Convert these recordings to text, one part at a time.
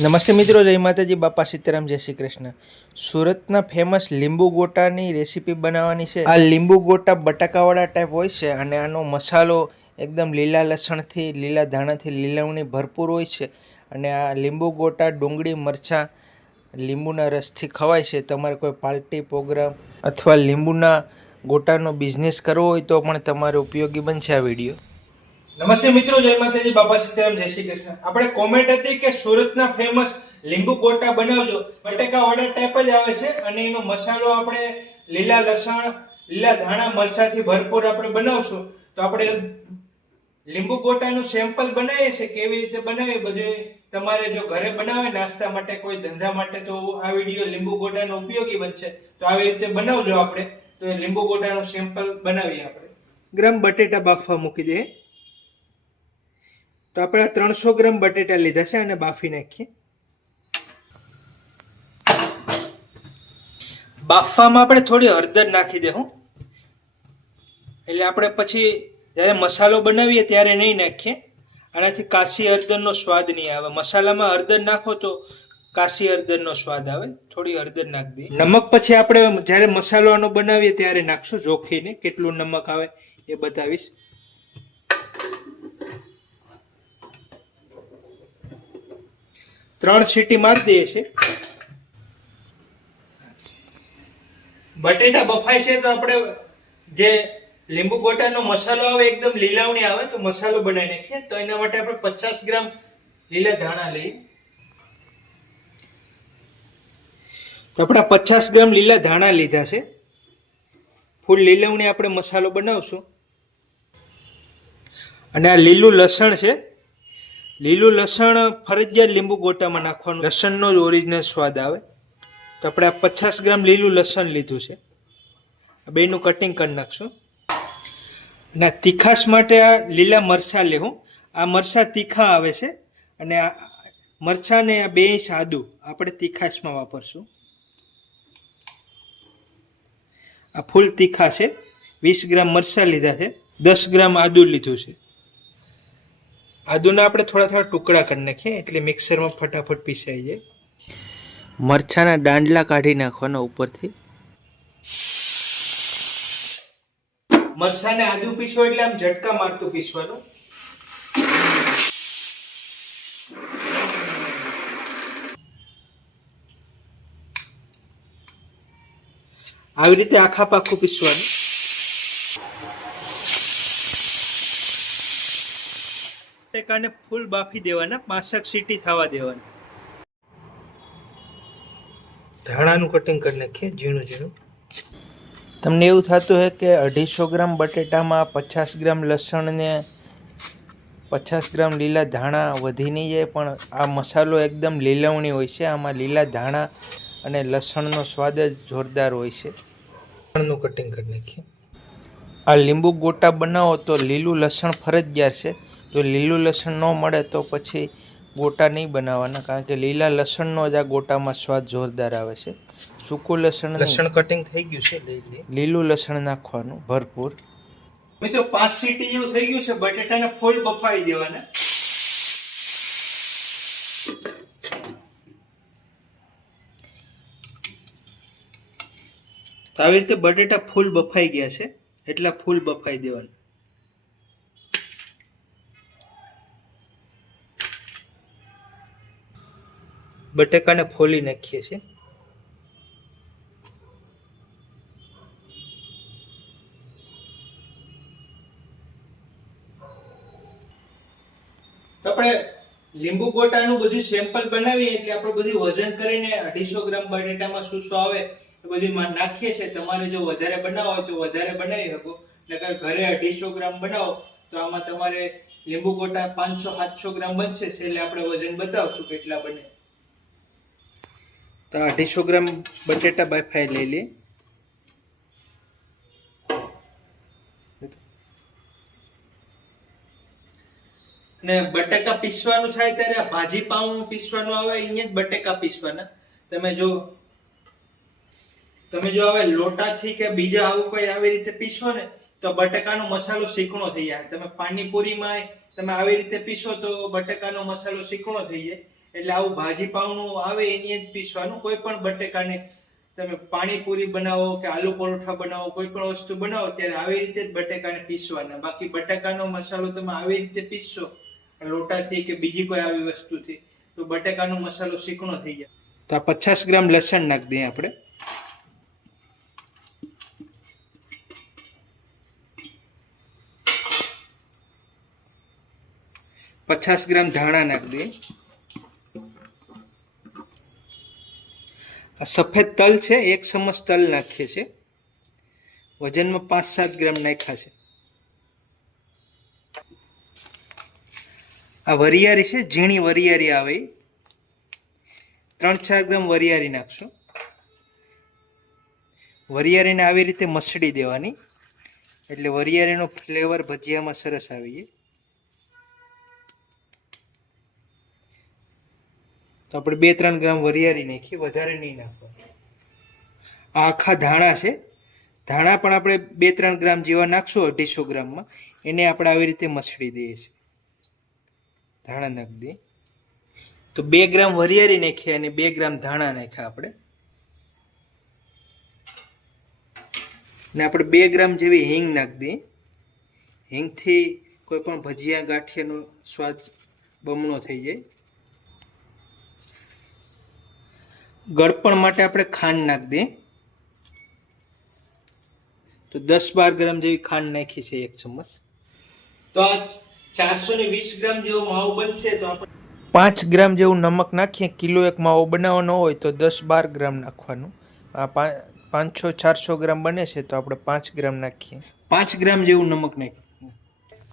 નમસ્તે મિત્રો, જય માતાજી, બાપા સીતારામ, જય શ્રી કૃષ્ણ. સુરતના ફેમસ લીંબુ ગોટાની રેસીપી બનાવવાની છે. આ લીંબુ ગોટા બટાકાવાળા ટાઈપ હોય છે અને આનો મસાલો એકદમ લીલા લસણથી, લીલા ધાણાથી, લીલવણી ભરપૂર હોય છે. અને આ લીંબુ ગોટા ડુંગળી મરચાં લીંબુના રસથી ખવાય છે. તમારે કોઈ પાર્ટી પ્રોગ્રામ અથવા લીંબુના ગોટાનો બિઝનેસ કરવો હોય તો પણ તમારે ઉપયોગી બનશે આ વિડીયો. નમસ્તે મિત્રો, જય માતાજી, બાપા સીતારામ, જય શ્રી કૃષ્ણ. આપણે કોમેન્ટ હતી કે સુરતના ફેમસ લીંબુ ગોટા બનાવજો. બટેકા વડા ટાઈપ જ આવે છે અને એનો મસાલો આપણે લીલા લસણ, લીલા ધાણા, મરચાથી ભરપૂર આપણે બનાવશું. તો આપણે લીંબુ ગોટાનું સેમ્પલ બનાવીએ છીએ, કેવી રીતે બનાવીએ બધું તમારે જો ઘરે બનાવે નાસ્તા માટે, કોઈ ધંધા માટે, તો આ વિડીયો લીંબુ ગોટાનો ઉપયોગી બનશે. તો આવી રીતે બનાવજો. આપણે તો લીંબુ ગોટાનું સેમ્પલ બનાવીએ. આપણે ગ્રામ બટેટા બાફવા મૂકી દઈએ. તો આપણે 300 ગ્રામ બટેટા લીધા છે અને બાફી નાખીએ. બાફવામાં આપણે થોડી હળદર નાખી દેવું, એટલે આપણે પછી જ્યારે મસાલો બનાવીએ ત્યારે નહીં નાખીએ. આનાથી કાશી હળદરનો સ્વાદ નહીં આવે. મસાલામાં હળદર નાખો તો કાશી હળદરનો સ્વાદ આવે. થોડી હળદર નાખી દઈએ. નમક પછી આપણે જ્યારે મસાલો આનો બનાવીએ ત્યારે નાખશું, જોખીને કેટલું નમક આવે એ બતાવીશ. ત્રણ સીટી મારી દઈએ છે. બટેટા બફાય છે તો આપણે જે લીંબુ ગોટાનો મસાલો આવે એકદમ લીલાવણી આવે તો મસાલો બનાવી નાખીએ. તો એના માટે આપણે 50 ગ્રામ લીલા ધાણા લઈએ. તો આપણે 50 ગ્રામ લીલા ધાણા લીધા છે. ફૂલ લીલાવણી આપણે મસાલો બનાવશું. અને આ લીલું લસણ છે. લીલું લસણ ફરજિયાત લીંબુ ગોટામાં નાખવાનું, લસણનો જ ઓરિજિનલ સ્વાદ આવે. તો આપણે આ 50 ગ્રામ લીલું લસણ લીધું છે. આ બેનું કટિંગ કરી નાખશું. અને તીખાશ માટે આ લીલા મરચાં લેવું. આ મરચાં તીખા આવે છે અને આ મરચાં ને આ 2 ઇંચ આદું આપણે તીખાશમાં વાપરશું. આ ફૂલ તીખા છે. 20 ગ્રામ મરચાં લીધા છે. 10 ગ્રામ આદું લીધું છે. આદુના આપણે થોડા થોડા ટુકડા કરી નાખીએ એટલે મિક્સરમાં ફટાફટ પીસાઈ જાય. મરચાના દાંડલા કાઢી નાખવાના ઉપરથી. મરચાને આદુ પીસો એટલે આમ ઝટકા મારતું પીસવાનું. આવી રીતે આખા પાખું પીસવાનું. બટેકાને ફૂલ બાફી દેવાના, 5 સીટી થવા દેવાની. ધાણાનું કટિંગ કરી નાખીએ ઝીણું ઝીણું. તમને એવું થતું હોય કે 250 ગ્રામ બટેટામાં 50 ગ્રામ લસણ ને 50 ગ્રામ લીલા ધાણા વધી નહીં જાય, પણ આ મસાલો એકદમ લીલવણી હોય છે. આમાં લીલા ધાણા અને લસણનો સ્વાદ જ જોરદાર હોય છે. લસણનું કટિંગ કરી નાખીએ. આ લીંબુ ગોટા બનાવો તો લીલું લસણ ફરજિયાત છે. જો લીલું લસણ ન મળે તો પછી ગોટા નહીં બનાવવાના, કારણ કે લીલા લસણનો જ આ ગોટામાં સ્વાદ જોરદાર આવે છે. સૂકું લસણ કટિંગ થઈ ગયું છે, લીલું લસણ નાખવાનું ભરપૂર. મિત્રો 5 સીટી જેવું થઈ ગયું છે. બટેટાને ફૂલ બફાઈ દેવાના. તો આવી રીતે બટેટા ફૂલ બફાઈ ગયા છે, એટલા ફૂલ બફાઈ દેવાના. બટેકાને ફોલી નાખીએ છીએ. તો આપણે લીંબુ ગોટાનું બધું સેમ્પલ બનાવીએ એટલે આપણે બધું વજન કરીને 250 ગ્રામ બટેટામાં શું શું આવે એ બધું નાખીએ છીએ. તમારે જો વધારે બનાવો હોય તો વધારે બનાવી શકો, નકર ઘરે 250 ગ્રામ બનાવો તો આમાં તમારે લીંબુ ગોટા 500-700 ગ્રામ બનશે. એટલે આપણે વજન બતાવશું કેટલા બને. તો 250 ગ્રામ બટેટા બાફાઈ લઈ લઈએ. અને બટેકા પીસવાનું થાય ત્યારે ભાજી પાઉં પીસવાનું આવે, અહીંયા જ બટેકા પીસવાના. તમે જો હવે લોટાથી કે બીજા આવું કોઈ આવી રીતે પીસો ને તો બટેકાનો મસાલો ચીકણો થઈ જાય. તમે પાણીપુરીમાં તમે આવી રીતે પીસો તો બટેકાનો મસાલો ચીકણો થઈ જાય. એટલે આવું ભાજી પાવનું આવે એની જ પીસવાનું. કોઈ પણ બટેકાને તમે પાણીપુરી બનાવો કે આલુ પરોઠા બનાવો, કોઈ પણ વસ્તુ બનાવો ત્યારે આવી રીતે જ બટેકાને પીસવાના. બાકી બટેકાનો મસાલો તમે આવી રીતે પીસશો લોટાથી કે બીજી કોઈ આવી વસ્તુથી તો બટેકાનો મસાલો ચીકણો થઈ જાય. તો આ 50 ગ્રામ લસણ નાખી દઈએ આપણે. 50 ગ્રામ ધાણા નાખી દઈએ. આ સફેદ તલ છે, 1 ચમચ તલ નાખીએ છીએ. વજનમાં 5-7 ગ્રામ નાખ્યા છે. આ વરિયાળી છે, ઝીણી વરિયાળી આવે, 3-4 ગ્રામ વરિયાળી નાખશું. વરિયાળીને આવી રીતે મસળી દેવાની એટલે વરિયાળીનો ફ્લેવર ભજીયામાં સરસ આવી જાય. તો આપણે 2-3 ગ્રામ વરિયાળી નાખીએ, વધારે નહીં નાખવાનું. આ આખા ધાણા છે, ધાણા પણ આપણે 2-3 ગ્રામ જેવા નાખશું 250 ગ્રામમાં. એને આપણે આવી રીતે મસળી દઈએ છીએ. ધાણા નાખી દઈએ. તો 2 ગ્રામ વરિયાળી નાખીએ અને 2 ગ્રામ ધાણા નાખ્યા આપણે. ને આપણે 2 ગ્રામ જેવી હિંગ નાખી દઈએ. હિંગથી કોઈ પણ ભજીયા ગાંઠિયાનો સ્વાદ બમણો થઈ જાય. ગળપણ માટે આપણે ખાંડ નાખી દઈએ. તો 10-12 ગ્રામ જેવી ખાંડ નાખી છે, 1 ચમચ. તો આ 420 ગ્રામ જેવો માવો બનશે. તો આપણે 5 ગ્રામ જેવું નમક નાખીએ. કિલો એક માવો બનાવવાનો હોય તો 10-12 ગ્રામ નાખવાનું. આ 500-400 ગ્રામ બને છે તો આપણે 5 ગ્રામ નાખીએ. 5 ગ્રામ જેવું નમક નાખીએ.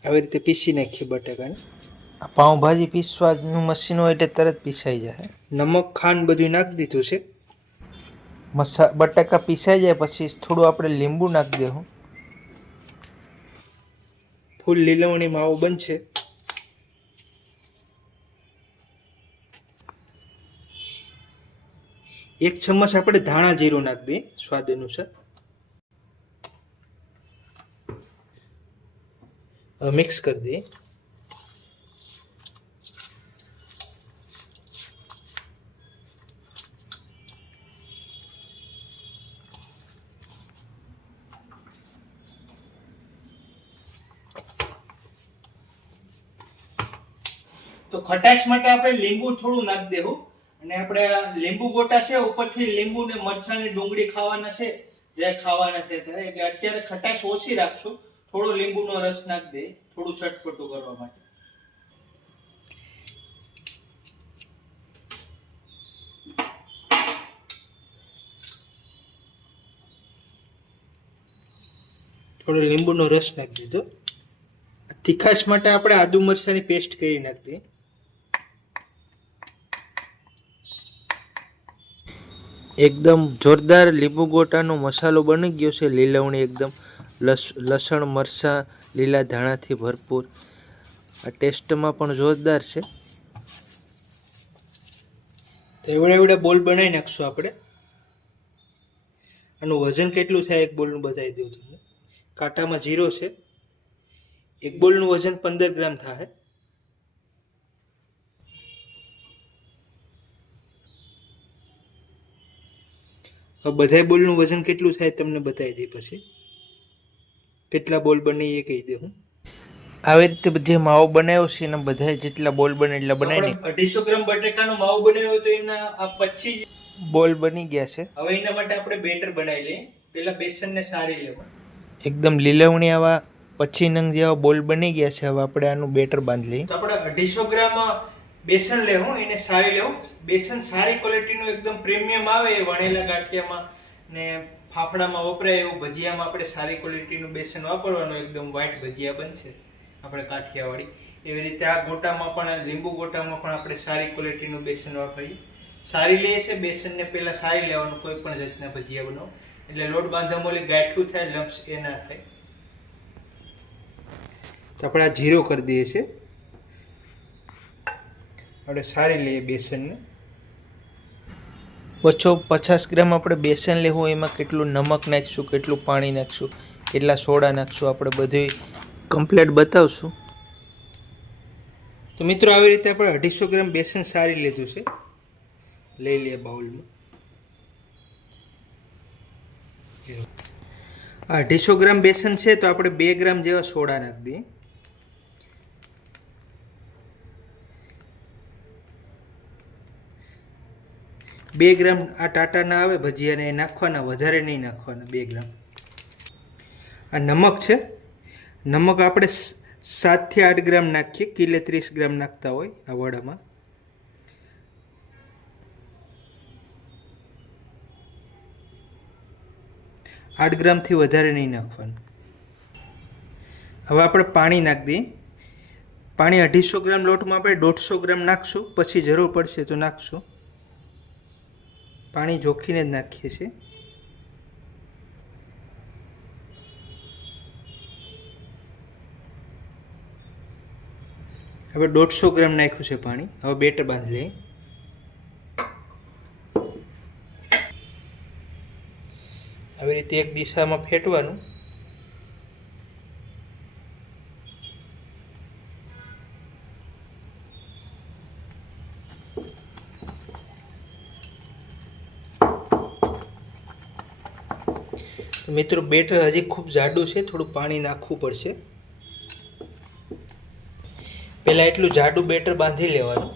આવી રીતે પીસી નાખીએ બટાકાને. આ પાઉંભાજી પીસવાનું મશીન હોય એટલે તરત પીસાઈ જાય. નમક ખાંડ બધું નાખી દીધું છે. બટાકા પીસાઈ જાય પછી થોડું આપણે લીંબુ નાખી દેવું. ફૂલ લીલવણી માવો બનશે. એક ચમચ આપણે ધાણા જીરું નાખી દઈએ સ્વાદ અનુસાર. મિક્સ કરી દઈએ. તો ખટાશ માટે આપણે લીંબુ થોડું નાખી દેવું. અને આપણે લીંબુ ગોટા છે ઉપરથી લીંબુ ને મરચાં ને ડુંગળી ખાવાના છે, જે ખાવાના છે ત્યારે એટલે અત્યારે ખટાશ ઓછી રાખશું. થોડો લીંબુનો રસ નાખી દે થોડું ચટપટું કરવા માટે. થોડો લીંબુનો રસ નાખી દીધો. તીખાશ માટે આપણે આદુ મરચાંની પેસ્ટ કરી નાખી દઈએ. એકદમ જોરદાર લીંબુ ગોટાનો મસાલો બની ગયો છે. લીલવણી એકદમ, લસણ મરચાં લીલા ધાણાથી ભરપૂર. આ ટેસ્ટમાં પણ જોરદાર છે. તો એવડા બોલ બનાવી નાખશું આપણે. આનું વજન કેટલું થાય એક બોલનું બતાવી દઉં તમને. કાંટામાં 0 છે. એક બોલનું વજન 15 ગ્રામ થાય. હવે બધા બોલનું વજન કેટલું થાય તમને બતાવી દઈ. પછી કેટલા બોલ બને એ કહી દે. હું આવી રીતે જે માવો બનાવ્યો છે એના બધા જેટલા બોલ બને એટલા બનાવી. 250 ગ્રામ બટેકાનો માવો બનાવ્યો તો એના આ 25 બોલ બની ગયા છે. હવે એના માટે આપણે બેટર બનાવી લઈએ. પહેલા બેસનને સારી લેવા. એકદમ લીલવણી આવા 25 નંગ જેવા બોલ બની ગયા છે. હવે આપણે આનું બેટર બાંધી લઈએ. તો આપણે 250 ગ્રામ બેસન લેવું, એને સારી લેવું. બેસન સારી ક્વોલિટીનું એકદમ પ્રીમિયમ આવે એ વણેલા ગાંઠિયામાં ને ફાફડામાં વપરાય એવું ભજીયામાં આપણે સારી ક્વોલિટીનું બેસન વાપરવાનું. એકદમ વ્હાઈટ ભજીયા બનશે આપણે કાઠિયાવાડી. એવી રીતે આ ગોટામાં પણ, લીંબુ ગોટામાં પણ આપણે સારી ક્વોલિટીનું બેસન વાપરીએ. સારી લઈએ છે બેસનને પહેલા સારી લેવાનું કોઈ પણ જાતના ભજીયા બનાવો એટલે લોટ બાંધવામાં ઓલી ગાંઠું થાય, લમ્સ એ ના થાય. તો આપણે આ 0 કરી દઈએ છીએ. આપણે સારી લઈએ બેસનને. 250 ગ્રામ આપણે બેસન લેવું. એમાં કેટલું નમક નાખીશું, કેટલું પાણી નાખીશું, કેટલા સોડા નાખીશું આપણે બધું કમ્પ્લીટ બતાવશું. તો મિત્રો આવી રીતે આપણે 250 ગ્રામ બેસન સારી લીધું છે, લઈ લઈએ બાઉલમાં. આ 250 ગ્રામ બેસન છે તો આપણે 2 ગ્રામ જેવા સોડા નાખી દઈએ. 2 ગ્રામ આ ટાટા ના આવે ભજીયાને એ નાખવાના, વધારે નહીં નાખવાના. 2 ગ્રામ. આ નમક છે, નમક આપણે 7 થી 8 ગ્રામ નાખીએ, કિલે 30 ગ્રામ નાખતા હોય આ વડામાં. આઠ ગ્રામથી વધારે નહીં નાખવાનું. હવે આપણે પાણી નાખી દઈએ. પાણી 250 ગ્રામ લોટમાં આપણે 150 ગ્રામ નાખશું, પછી જરૂર પડશે તો નાખશું. પાણી જોખીને જ નાખીએ છીએ. હવે 150 ગ્રામ નાખ્યું છે પાણી. હવે બેટર બાંધી લઈએ. આવી રીતે એક દિશામાં ફેટવાનું. મિત્રો બેટર હજી ખૂબ જાડું છે, થોડું પાણી નાખવું પડશે. પહેલા એટલું જાડું બેટર બાંધી લેવાનું.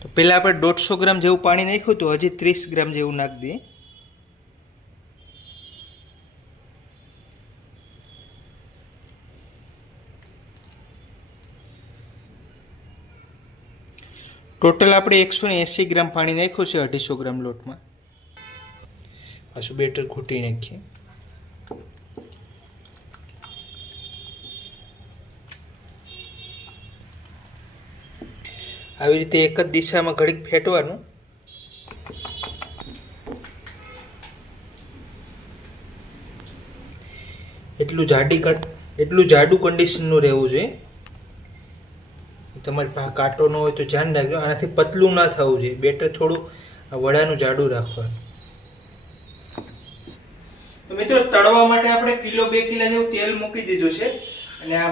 તો પહેલા આપણે 150 ગ્રામ જેવું પાણી નાખ્યું, તો હજી 30 ગ્રામ જેવું નાખી દઈએ. ટોટલ આપણે 180 ગ્રામ પાણી નાખ્યું છે 250 ગ્રામ લોટમાં. પાછું બેટર ઘૂંટી નાખીએ. આવી રીતે એક જ દિશામાં ઘડીક ફેટવાનું. એટલું જાડું કન્ડિશનનું રહેવું જોઈએ. તમારી પાસે કાંટો ન હોય તો ધ્યાન રાખજો. આનાથી પતલું ના થવું જોઈએ. બેટર થોડું વડાનું જાડું રાખવાનું. તો મિત્રો તળવા માટે આપણે કિલો 2 કિલો જેવું તેલ મૂકી દીધું છે, અને આ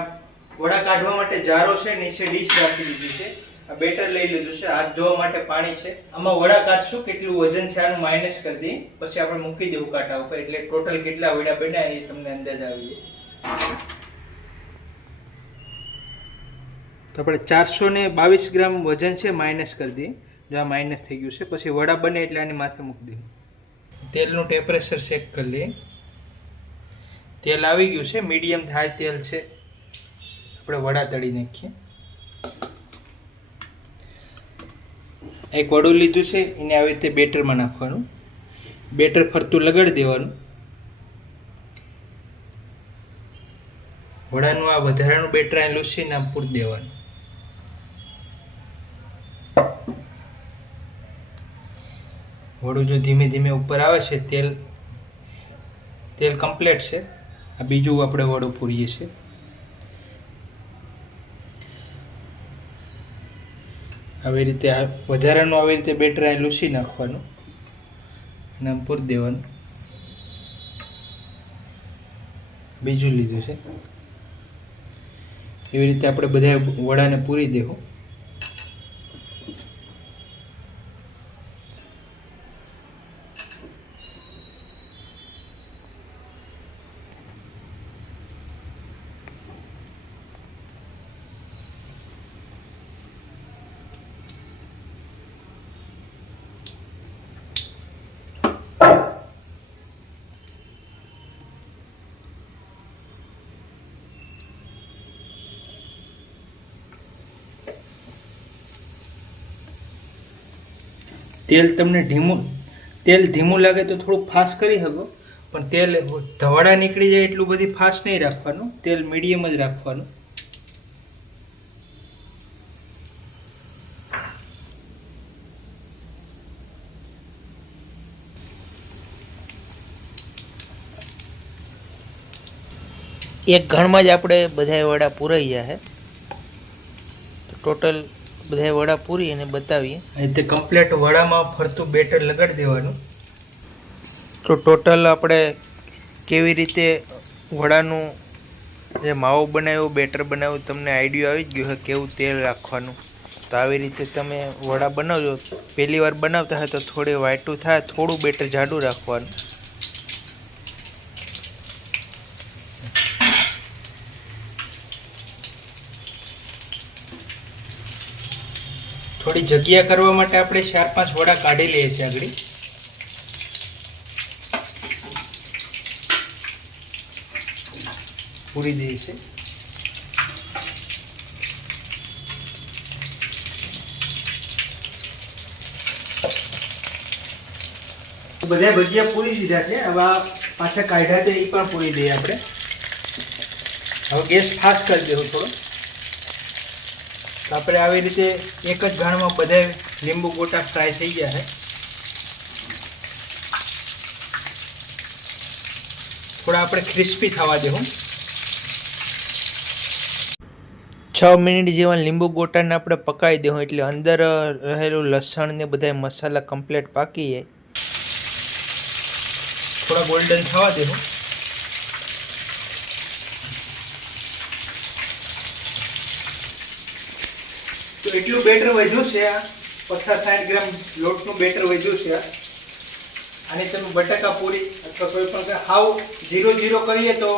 વડા કાઢવા માટે જારો છે, નીચે ડીશ રાખી દીધી છે. આ બેટર લઈ લીધું છે, હાથ ધોવા માટે પાણી છે. આમાં વડા કાઢશું, કેટલું વજન છે આનું માઇનસ કરી દઈએ, પછી આપણે મૂકી દેવું કાંટા ઉપર, એટલે ટોટલ કેટલા વડા બન્યા એ તમને અંદાજ આવી જાય. તો આપણે 422 ગ્રામ વજન છે, માઇનસ કરી દઈએ. જો આ માઇનસ થઈ ગયું છે, પછી વડા બને એટલે આની માથે મૂકી દઈએ. તેલનું ટેમ્પરેચર ચેક કરી લઈએ. તેલ આવી ગયું છે, મીડિયમ હાઈ તેલ છે. આપણે વડા તળી નાખીએ. એક વડું લીધું છે, એને આવી રીતે બેટરમાં નાખવાનું. બેટર ફરતું લગાડી દેવાનું. વડાનું આ વધારાનું બેટર અહીં લૂસીને આમ પૂરી દેવાનું. વડું જો ધીમે ધીમે ઉપર આવે છે, તેલ કમ્પ્લીટ છે. આ બીજું આપણે વડું પૂરીએ છીએ. આવી રીતે વધારાનું આવી રીતે બેટર અહીં લૂસી નાખવાનું અને આમ પૂરી દેવાનું. બીજું લીધું છે. એવી રીતે આપણે બધા વડાને પૂરી દેવું. તેલ ધીમું લાગે તો થોડું ફાસ્ટ કરી શકો, પણ તેલ ધવાડા નીકળી જાય એટલું બધી ફાસ્ટ નહીં રાખવાનું. તેલ મીડિયમ જ રાખવાનું. એક ઘણમાં જ આપણે બધા વડા પૂરાઈ ગયા છે. ટોટલ બધા વડા પૂરી અને બતાવીએ. રીતે કમ્પ્લીટ વડામાં ફરતું બેટર લગાડી દેવાનું. તો ટોટલ આપણે કેવી રીતે વડાનું જે માવો બનાવ્યો બેટર બનાવ્યું તમને આઈડિયા આવી જ ગયો છે કેવું તેલ રાખવાનું. તો આવી રીતે તમે વડા બનાવજો. પહેલી વાર બનાવતા હોય તો થોડી વાઈટું થાય, થોડું બેટર જાડું રાખવાનું. થોડી જગ્યા કરવા માટે આપણે 4-5 વડા કાઢી લઈએ છીએ આગળ. પૂરી દઈએ છે. બધા ભજીયા પૂરી દીધા છે. હવે પાછા કાઢ્યા છે એ પણ પૂરી દઈએ આપણે. હવે ગેસ ફાસ્ટ કરી દેવું થોડો. તો આપણે આવી રીતે એક જ ઘાણમાં બધા લીંબુ ગોટા ફ્રાય થઈ ગયા છે. થોડા આપણે ક્રિસ્પી થવા દેવું. 6 મિનિટ જેવા લીંબુ ગોટાને આપણે પકાવી દેવું એટલે અંદર રહેલું લસણ ને બધા મસાલા કમ્પ્લીટ પાકી જાય. થોડા ગોલ્ડન થવા દેવું. તો એટલું બેટર વધ્યું છે. આ 50-60 ગ્રામ લોટનું બેટર વધ્યું છે. આને તમે બટાકા પૂરી અથવા કોઈ પણ હાવ 0-0 કરીએ તો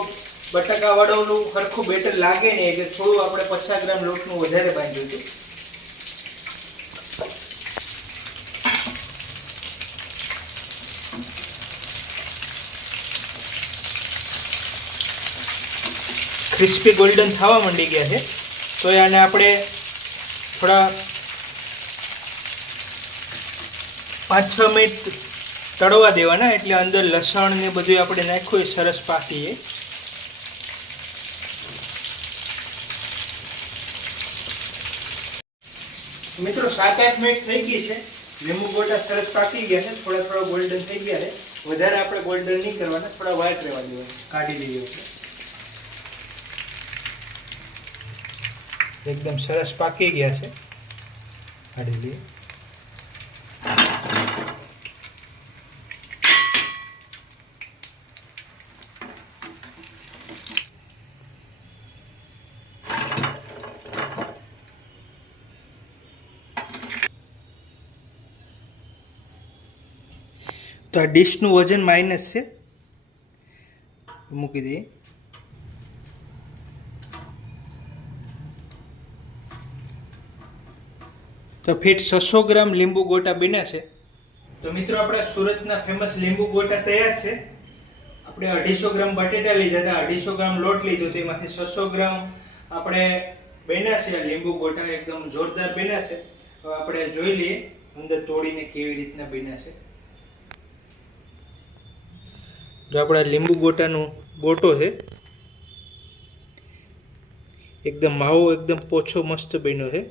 બટાકા વડાનું સરખું બેટર લાગે નહીં, એટલે થોડું આપણે 50 ગ્રામ લોટનું વધારે બાંધ્યું હતું. ક્રિસ્પી ગોલ્ડન થવા માંડી ગયા છે. તો આને આપણે થોડા 5-6 મિનિટ તળવા દેવાના, એટલે અંદર લસણ ને બધું આપણે નાખ્યું એ સરસ પાકી. મિત્રો 7-8 મિનિટ થઈ ગઈ છે. લીંબુ ગોટા સરસ પાકી ગયા છે. થોડા ગોલ્ડન થઈ ગયા છે. વધારે આપણે ગોલ્ડન નહીં કરવાના, થોડા વ્હાઈટ રહેવા દેવાના. કાઢી લઈએ આપણે. એકદમ સરસ પાકી ગયા છે. કાઢી લઈએ. તો આ ડીશનું વજન માઇનસ છે, મૂકી દઈએ. તો ફીટ 600 ગ્રામ લીંબુ ગોટા બન્યા છે. તો મિત્રો આપણા સુરતના ફેમસ લીંબુ ગોટા તૈયાર છે. આપણે 250 ગ્રામ બટેટા લીધા હતા, 250 ગ્રામ લોટ લીધો, તેમાંથી 600 ગ્રામ આપણે બન્યા છે. લીંબુ ગોટા એકદમ જોરદાર બન્યા છે. હવે આપણે જોઈ લઈએ અંદર તોડીને કેવી રીતના બન્યા છે. જો આપણા લીંબુ ગોટાનો ગોટો છે, એકદમ માવો એકદમ પોછો મસ્ત બન્યો છે.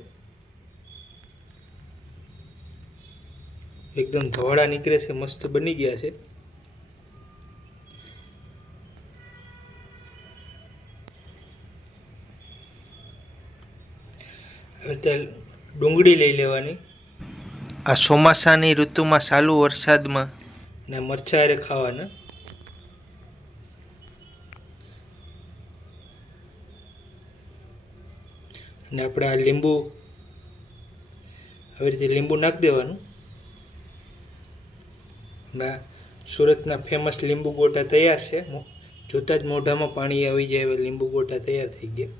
એકદમ ધોળા નીકળે છે, મસ્ત બની ગયા છે. હવે ત્યાં ડુંગળી લઈ લેવાની. આ ચોમાસાની ઋતુમાં ચાલુ વરસાદમાં ને મરચાં હારે ખાવાના. અને આપણે આ લીંબુ આવી રીતે લીંબુ નાખી દેવાનું. ના સુરતના ફેમસ લીંબુ ગોટા તૈયાર છે. જોતા જ મોઢામાં પાણી આવી જાય એવા લીંબુ ગોટા તૈયાર થઈ ગયા.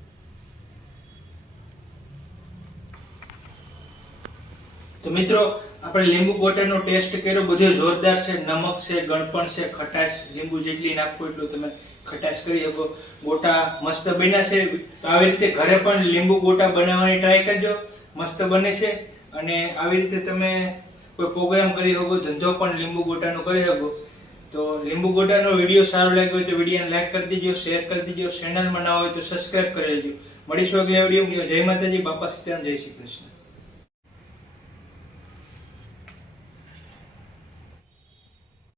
તો મિત્રો આપણે લીંબુ ગોટાનો ટેસ્ટ કર્યો, બધો જોરદાર છે. નમક છે, ગળપણ છે, ખટાશ લીંબુ જેટલી નાખો એટલું તમે ખટાશ કરી શકો. ગોટા મસ્ત બન્યા છે. તો આવી રીતે ઘરે પણ લીંબુ ગોટા બનાવવાની ટ્રાય કરજો, મસ્ત બને છે. અને આવી રીતે તમે કોઈ પ્રોગ્રામ કરી શકો, ધંધો પણ લીંબુ ગોટાનો કરી શકો. તો લીંબુ ગોટાનો વિડીયો સારો લાગ્યો હોય તો વિડીયોને લાઈક કરી દીજો, શેર કરી દીજો. ચેનલમાં ના હોય તો સબસ્ક્રાઈબ કરી લેજો. મળીશું આગલા વિડીયો. જય માતાજી, બાપા સીતારામ, જય શ્રી કૃષ્ણ.